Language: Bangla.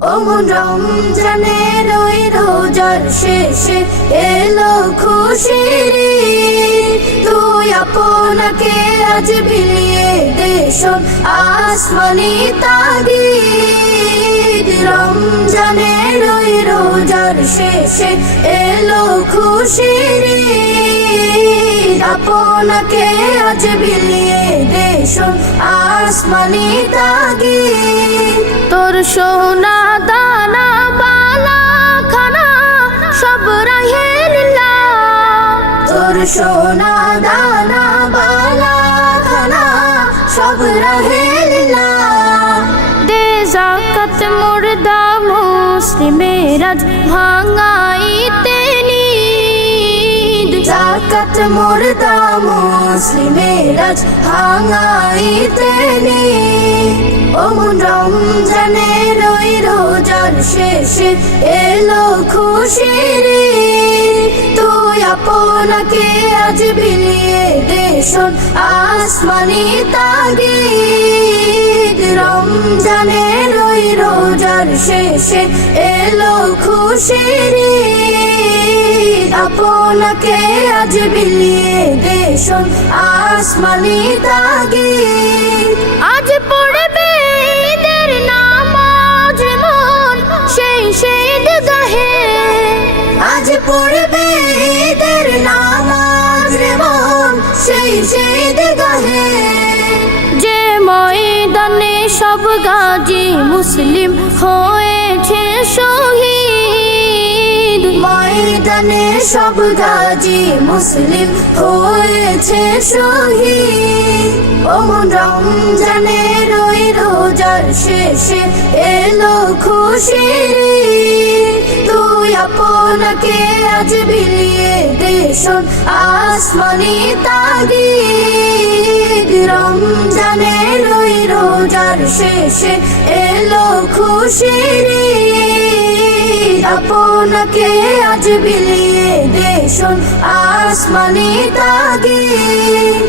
অমন রমজানের ওই রোজার শেষে, এলো খুশির। তুই আপনাকে আজ বিলিয়ে দেশ আসমানি তাগিদ রমজানের ওই রোজার শেষে, এলো খুশির। আপনাকে আজ বিলিয়ে দেশ আসমানি তাগিদ তোর সোনা দানা, বালা, খানা, সব রাহেলিলা তোর সোনা দানা, বালা, খানা, সব রাহেলিলা দে জাকাত মুর্দা মুসলিমের আজ ভাঙাইতে জাকাত মুর্দা মুসলিমের আজ ভাঙাইতে নিদ অমন রমজানের ওই রোজার শেষে এলো খুশির ঈদ। তুই আপনাকে আজ বিলিয়ে দেশ আসমানি তাগিদ রমজানের ওই রোজার শেষে এলো ঈদ। আপনাকে আজ বিলিয়ে দেশ আসমানি তাগিদ। আজ পড়বে ঈদের নামাজ মন সেই সেই গাহে আজ পড়বে ঈদের নামাজ মন সেই সেই গাহে যে ময়দানে সব গাজী মুসলিম হয়েছে শহীদ ময়দানে সব গাজী মুসলিম হয়েছে শহীদ অমন রমজানের ওই রোজার শেষে এলো ঈদ। তুই আপনাকে আজ বিলিয়ে দেশ আসমানি তাগিদ রমজানের ওই রোজার শেষে এলো খুশির। আপনাকে আজ বিলিয়ে দেশ আসমানি তাগিদ